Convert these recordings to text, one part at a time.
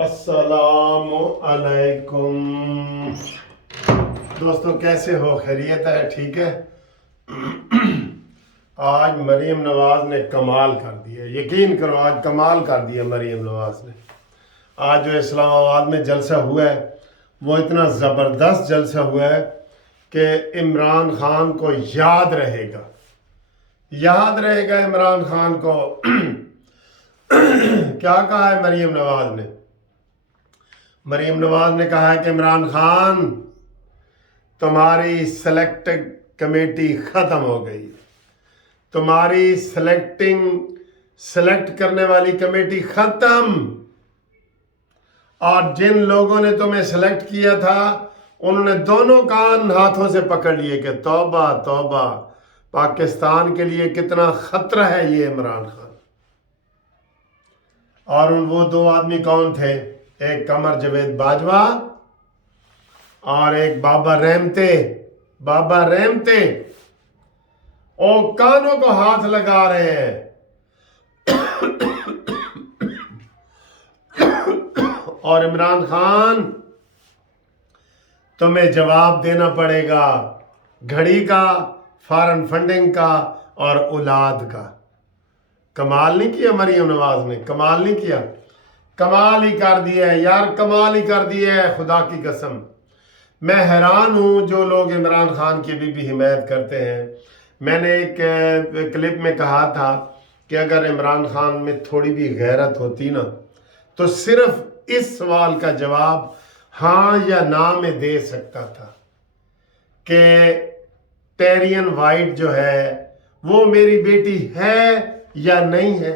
السلام علیکم دوستو، کیسے ہو؟ خیریت ہے؟ ٹھیک ہے؟ آج مریم نواز نے کمال کر دیا، یقین کرو آج کمال کر دیا مریم نواز نے۔ آج جو اسلام آباد میں جلسہ ہوا ہے وہ اتنا زبردست جلسہ ہوا ہے کہ عمران خان کو یاد رہے گا، یاد رہے گا عمران خان کو۔ کیا کہا ہے مریم نواز نے؟ مریم نواز نے کہا ہے کہ عمران خان تمہاری سلیکٹ کمیٹی ختم ہو گئی، تمہاری سلیکٹ کرنے والی کمیٹی ختم، اور جن لوگوں نے تمہیں سلیکٹ کیا تھا انہوں نے دونوں کان ہاتھوں سے پکڑ لیے کہ توبہ توبہ، پاکستان کے لیے کتنا خطرہ ہے یہ عمران خان۔ اور وہ دو آدمی کون تھے؟ ایک قمر جاوید باجوہ اور ایک بابا رحمتے، اور کانوں کو ہاتھ لگا رہے ہیں۔ اور عمران خان تمہیں جواب دینا پڑے گا، گھڑی کا، فارن فنڈنگ کا اور اولاد کا۔ کمال نہیں کیا مریم نواز نے؟ کمال نہیں کیا؟ کمال ہی کر دیا ہے یار، کمال ہی کر دیا ہے، خدا کی قسم۔ میں حیران ہوں جو لوگ عمران خان کی بھی حمایت کرتے ہیں۔ میں نے ایک کلپ میں کہا تھا کہ اگر عمران خان میں تھوڑی بھی غیرت ہوتی نا تو صرف اس سوال کا جواب ہاں یا نہ میں دے سکتا تھا کہ ٹیرین وائٹ جو ہے وہ میری بیٹی ہے یا نہیں ہے۔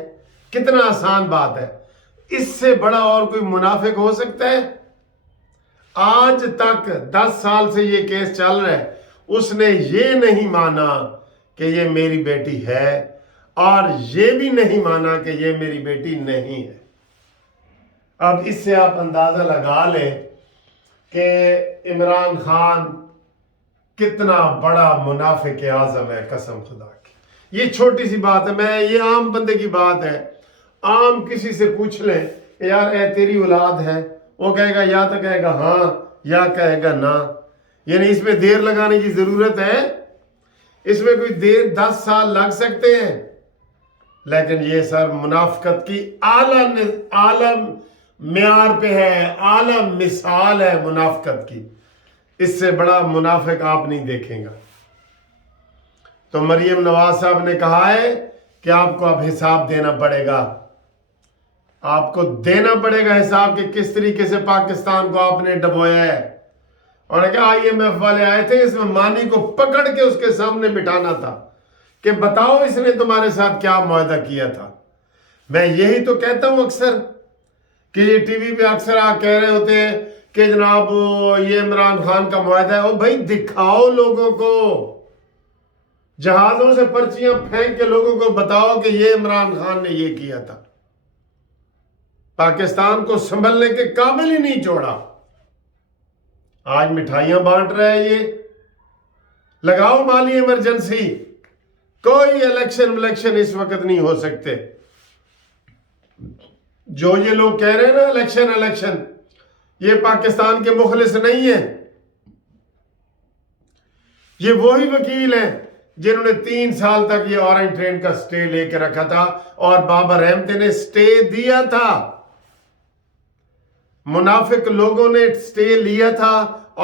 کتنا آسان بات ہے، اس سے بڑا اور کوئی منافق ہو سکتا ہے؟ آج تک 10 سال سے یہ کیس چل رہا ہے، اس نے یہ نہیں مانا کہ یہ میری بیٹی ہے اور یہ بھی نہیں مانا کہ یہ میری بیٹی نہیں ہے۔ اب اس سے آپ اندازہ لگا لیں کہ عمران خان کتنا بڑا منافق اعظم ہے، قسم خدا کی۔ یہ چھوٹی سی بات ہے، یہ عام بندے کی بات ہے۔ عام کسی سے پوچھ لیں کہ یار اے تیری اولاد ہے، وہ کہے گا یا تو کہے گا ہاں یا کہے گا نہ۔ یعنی اس میں دیر لگانے کی ضرورت ہے؟ اس میں کوئی 10 سال لگ سکتے ہیں؟ لیکن یہ سر منافقت کی اعلیٰ معیار پہ ہے، اعلیٰ مثال ہے منافقت کی۔ اس سے بڑا منافق آپ نہیں دیکھیں گا۔ تو مریم نواز صاحب نے کہا ہے کہ آپ کو اب حساب دینا پڑے گا، آپ کو دینا پڑے گا حساب کہ کس طریقے سے پاکستان کو آپ نے ڈبویا ہے۔ اور کہا IMF والے آئے تھے، اس میں مانی کو پکڑ کے اس کے سامنے بٹھانا تھا کہ بتاؤ اس نے تمہارے ساتھ کیا معاہدہ کیا تھا۔ میں یہی تو کہتا ہوں اکثر کہ یہ ٹی وی پہ اکثر آپ کہہ رہے ہوتے ہیں کہ جناب یہ عمران خان کا معاہدہ ہے۔ بھائی دکھاؤ لوگوں کو، جہازوں سے پرچیاں پھینک کے لوگوں کو بتاؤ کہ یہ عمران خان نے یہ کیا تھا۔ پاکستان کو سنبھلنے کے قابل ہی نہیں چھوڑا، آج مٹھائیاں بانٹ رہا ہے یہ۔ لگاؤ مالی ایمرجنسی، کوئی الیکشن اس وقت نہیں ہو سکتے۔ جو یہ لوگ کہہ رہے ہیں نا الیکشن، یہ پاکستان کے مخلص نہیں ہیں۔ یہ وہی وکیل ہیں جنہوں نے 3 سال تک یہ اورنج ٹرین کا سٹے لے کے رکھا تھا اور بابا رحمتے نے سٹے دیا تھا۔ منافق لوگوں نے سٹے لیا تھا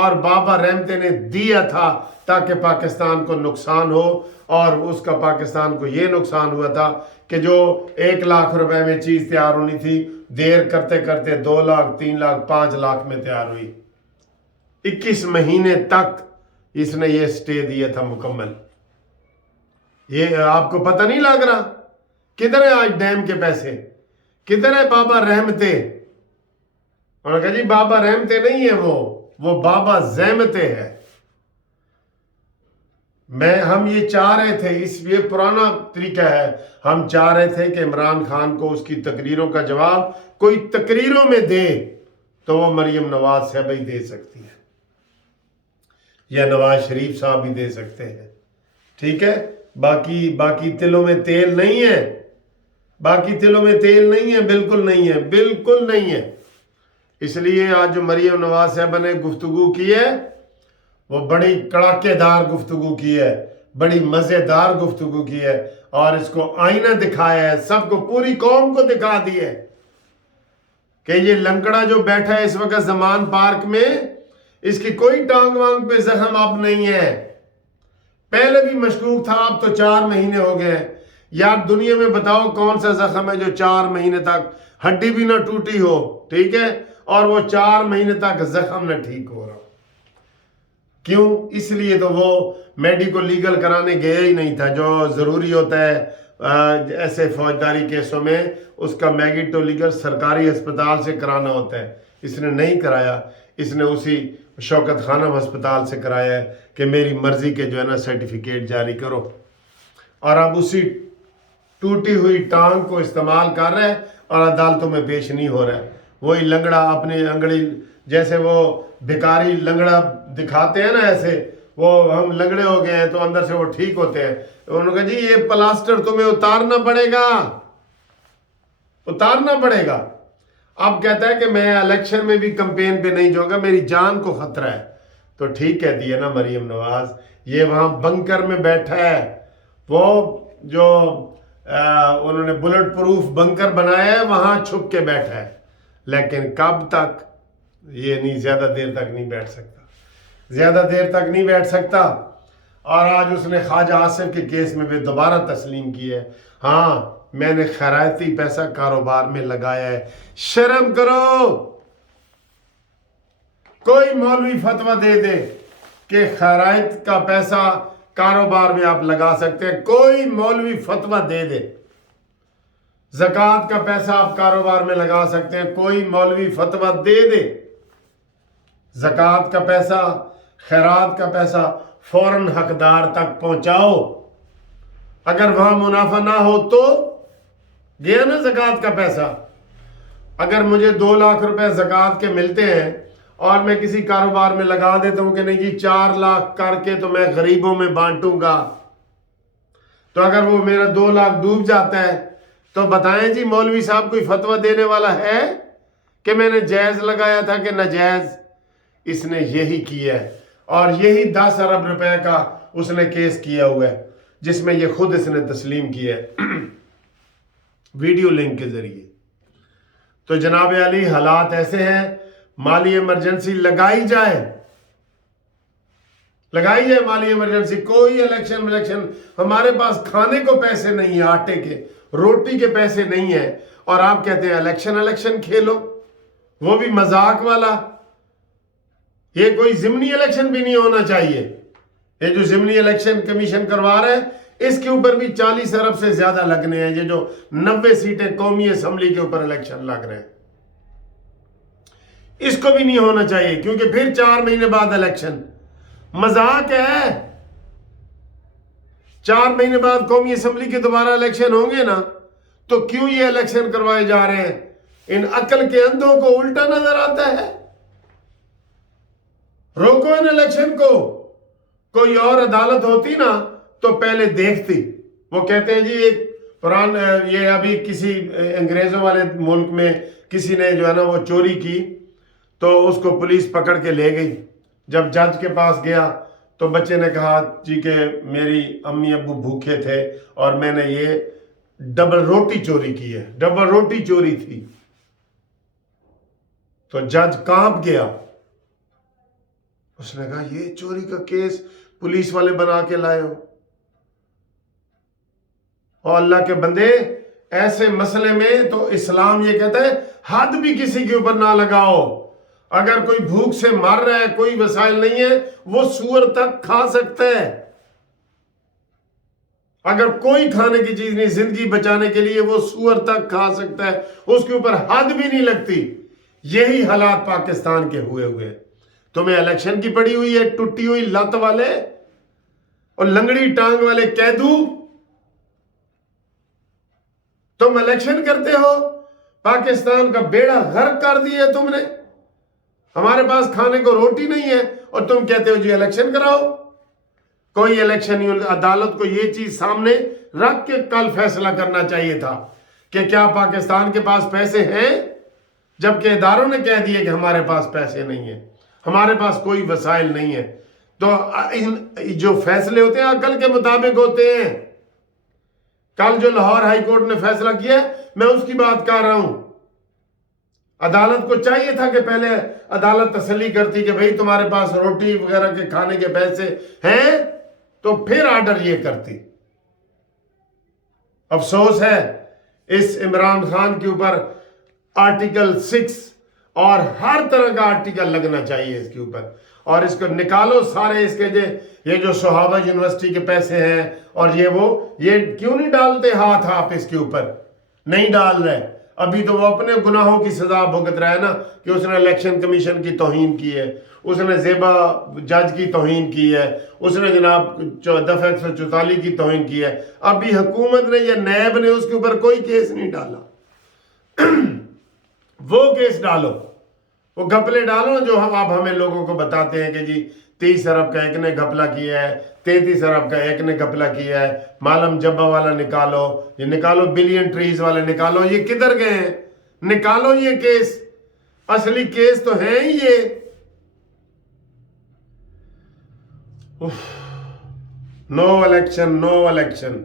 اور بابا رحمتے نے دیا تھا تاکہ پاکستان کو نقصان ہو، اور اس کا پاکستان کو یہ نقصان ہوا تھا کہ جو 1 لاکھ روپے میں چیز تیار ہونی تھی، دیر کرتے کرتے 2 لاکھ 3 لاکھ 5 لاکھ میں تیار ہوئی۔ 21 مہینے تک اس نے یہ سٹے دیا تھا مکمل۔ یہ آپ کو پتہ نہیں لگ رہا؟ کدھر ہے آج ڈیم کے پیسے؟ کدھر ہے بابا رحمتے؟ انہوں نے کہا جی بابا رحمتے نہیں ہے، وہ بابا زحمتے ہے۔ ہم یہ چاہ رہے تھے، یہ پرانا طریقہ ہے، ہم چاہ رہے تھے کہ عمران خان کو اس کی تقریروں کا جواب کوئی تقریروں میں دے، تو وہ مریم نواز صاحب ہی دے سکتی ہے یا نواز شریف صاحب بھی دے سکتے ہیں، ٹھیک ہے؟ باقی تلوں میں تیل نہیں ہے، باقی تلوں میں تیل نہیں ہے، بالکل نہیں ہے، بالکل نہیں ہے۔ اس لیے آج جو مریم نواز صاحبہ نے گفتگو کی ہے وہ بڑی کڑاکے دار گفتگو کی ہے، بڑی مزیدار گفتگو کی ہے، اور اس کو آئینہ دکھایا ہے، سب کو، پوری قوم کو دکھا دی ہے کہ یہ لنکڑا جو بیٹھا ہے اس وقت زمان پارک میں، اس کی کوئی ٹانگ وانگ پہ زخم اب نہیں ہے، پہلے بھی مشکوک تھا، اب تو 4 مہینے ہو گئے۔ یار دنیا میں بتاؤ کون سا زخم ہے جو 4 مہینے تک ہڈی بھی نہ ٹوٹی ہو، ٹھیک ہے، اور وہ 4 مہینے تک زخم نہ ٹھیک ہو رہا؟ کیوں؟ اس لیے تو وہ میڈیکو لیگل کرانے گیا ہی نہیں تھا، جو ضروری ہوتا ہے ایسے فوجداری کیسوں میں، اس کا میڈیکو لیگل سرکاری ہسپتال سے کرانا ہوتا ہے۔ اس نے نہیں کرایا، اس نے اسی شوکت خانم ہسپتال سے کرایا ہے کہ میری مرضی کے جو ہے نا سرٹیفکیٹ جاری کرو، اور اب اسی ٹوٹی ہوئی ٹانگ کو استعمال کر رہا ہے اور عدالتوں میں پیش نہیں ہو رہا ہے۔ وہی لنگڑا اپنی انگڑی، جیسے وہ بھکاری لنگڑا دکھاتے ہیں نا، ایسے وہ ہم لنگڑے ہو گئے ہیں تو اندر سے وہ ٹھیک ہوتے ہیں۔ انہوں نے کہا جی یہ پلاسٹر تمہیں اتارنا پڑے گا، اتارنا پڑے گا۔ اب کہتا ہے کہ میں الیکشن میں بھی کمپین پہ نہیں جاؤں گا، میری جان کو خطرہ ہے۔ تو ٹھیک کہتی ہے نا مریم نواز، یہ وہاں بنکر میں بیٹھا ہے، وہ جو انہوں نے بلٹ پروف بنکر بنایا ہے وہاں چھپ کے بیٹھا ہے، لیکن کب تک؟ یہ نہیں، زیادہ دیر تک نہیں بیٹھ سکتا، زیادہ دیر تک نہیں بیٹھ سکتا۔ اور آج اس نے خواجہ آصف کے کیس میں بھی دوبارہ تسلیم کی ہے، ہاں میں نے خیراتی پیسہ کاروبار میں لگایا ہے۔ شرم کرو، کوئی مولوی فتویٰ دے دے کہ خیرات کا پیسہ کاروبار میں آپ لگا سکتے ہیں، کوئی مولوی فتویٰ دے دے۔ زکوٰۃ کا پیسہ آپ کاروبار میں لگا سکتے ہیں، کوئی مولوی فتویٰ دے دے۔ زکوٰۃ کا پیسہ، خیرات کا پیسہ فوراً حقدار تک پہنچاؤ، اگر وہاں منافع نہ ہو تو گیا نا زکوٰۃ کا پیسہ۔ اگر مجھے 2 لاکھ روپے زکوٰۃ کے ملتے ہیں اور میں کسی کاروبار میں لگا دیتا ہوں کہ نہیں جی 4 لاکھ کر کے تو میں غریبوں میں بانٹوں گا، تو اگر وہ میرا 2 لاکھ ڈوب جاتا ہے تو بتائیں جی مولوی صاحب کوئی فتویٰ دینے والا ہے کہ میں نے جائز لگایا تھا کہ ناجائز؟ اس نے یہی کیا ہے، اور یہی 10 ارب روپے کا اس نے کیس کیا ہوا ہے، جس میں یہ خود اس نے تسلیم کیا ہے ویڈیو لنک کے ذریعے۔ تو جناب علی حالات ایسے ہیں، مالی ایمرجنسی لگائی جائے، لگائی جائے مالی ایمرجنسی، کوئی الیکشن ہمارے پاس کھانے کو پیسے نہیں ہیں، آٹے کے روٹی کے پیسے نہیں ہیں، اور آپ کہتے ہیں الیکشن کھیلو، وہ بھی مذاق والا۔ یہ کوئی ضمنی الیکشن بھی نہیں ہونا چاہیے، یہ جو ضمنی الیکشن کمیشن کروا رہا ہے اس کے اوپر بھی 40 ارب سے زیادہ لگنے ہیں، یہ جو 90 سیٹیں قومی اسمبلی کے اوپر الیکشن لگ رہے ہیں، اس کو بھی نہیں ہونا چاہیے، کیونکہ پھر 4 مہینے بعد الیکشن، مذاق ہے۔ 4 مہینے بعد قومی اسمبلی کے دوبارہ الیکشن ہوں گے نا، تو کیوں یہ الیکشن کروائے جا رہے ہیں؟ ان عقل کے اندھوں کو الٹا نظر آتا ہے۔ روکو ان الیکشن کو، کوئی اور عدالت ہوتی نا تو پہلے دیکھتی۔ وہ کہتے ہیں جی یہ ابھی کسی انگریزوں والے ملک میں کسی نے جو ہے نا وہ چوری کی تو اس کو پولیس پکڑ کے لے گئی، جب جج کے پاس گیا تو بچے نے کہا جی کہ میری امی ابو بھوکے تھے اور میں نے یہ ڈبل روٹی چوری کی ہے، ڈبل روٹی چوری تھی۔ تو جج کانپ گیا، اس نے کہا یہ چوری کا کیس پولیس والے بنا کے لائے ہو؟ اور اللہ کے بندے، ایسے مسئلے میں تو اسلام یہ کہتا ہے حد بھی کسی کے اوپر نہ لگاؤ۔ اگر کوئی بھوک سے مر رہا ہے، کوئی وسائل نہیں ہے، وہ سور تک کھا سکتا ہے۔ اگر کوئی کھانے کی چیز نہیں زندگی بچانے کے لیے، وہ سور تک کھا سکتا ہے، اس کے اوپر حد بھی نہیں لگتی۔ یہی حالات پاکستان کے ہوئے تمہیں الیکشن کی پڑی ہوئی ہے، ٹوٹی ہوئی لت والے اور لنگڑی ٹانگ والے قیدو، تم الیکشن کرتے ہو، پاکستان کا بیڑا غرق کر دیا تم نے۔ ہمارے پاس کھانے کو روٹی نہیں ہے اور تم کہتے ہو جی الیکشن کراؤ۔ کوئی الیکشن نہیں، عدالت کو یہ چیز سامنے رکھ کے کل فیصلہ کرنا چاہیے تھا کہ کیا پاکستان کے پاس پیسے ہیں جبکہ اداروں نے کہہ دیے کہ ہمارے پاس پیسے نہیں ہیں، ہمارے پاس کوئی وسائل نہیں ہے۔ تو جو فیصلے ہوتے ہیں عقل کے مطابق ہوتے ہیں۔ کل جو لاہور ہائی کورٹ نے فیصلہ کیا میں اس کی بات کر رہا ہوں۔ عدالت کو چاہیے تھا کہ پہلے عدالت تسلی کرتی کہ بھئی تمہارے پاس روٹی وغیرہ کے کھانے کے پیسے ہیں، تو پھر آرڈر یہ کرتی۔ افسوس ہے اس عمران خان کے اوپر آرٹیکل 6 اور ہر طرح کا آرٹیکل لگنا چاہیے اس کے اوپر، اور اس کو نکالو سارے اس کے یہ جو صحابہ یونیورسٹی کے پیسے ہیں اور یہ کیوں نہیں ڈالتے ہاتھ آپ اس کے اوپر؟ نہیں ڈال رہے۔ ابھی تو وہ اپنے گناہوں کی سزا بھگت رہا ہے نا، کہ اس نے الیکشن کمیشن کی توہین کی ہے، اس نے زیبا جج کی توہین کی ہے، اس نے جناب دفعہ 144 کی توہین کی ہے۔ ابھی حکومت نے یا نیب نے اس کے اوپر کوئی کیس نہیں ڈالا۔ وہ کیس ڈالو، وہ گھپلے ڈالو جو آپ ہمیں لوگوں کو بتاتے ہیں کہ جی 30 ارب کا ایک نے گھپلا کیا ہے، 33 ارب کا ایک نے گھپلا کیا ہے، مالم جبہ والا نکالو، یہ نکالو، بلین ٹریز والے نکالو۔ یہ کدھر گئے ہیں؟ نکالو یہ کیس، اصلی کیس تو ہے ہی یہ۔ نو الیکشن، نو الیکشن۔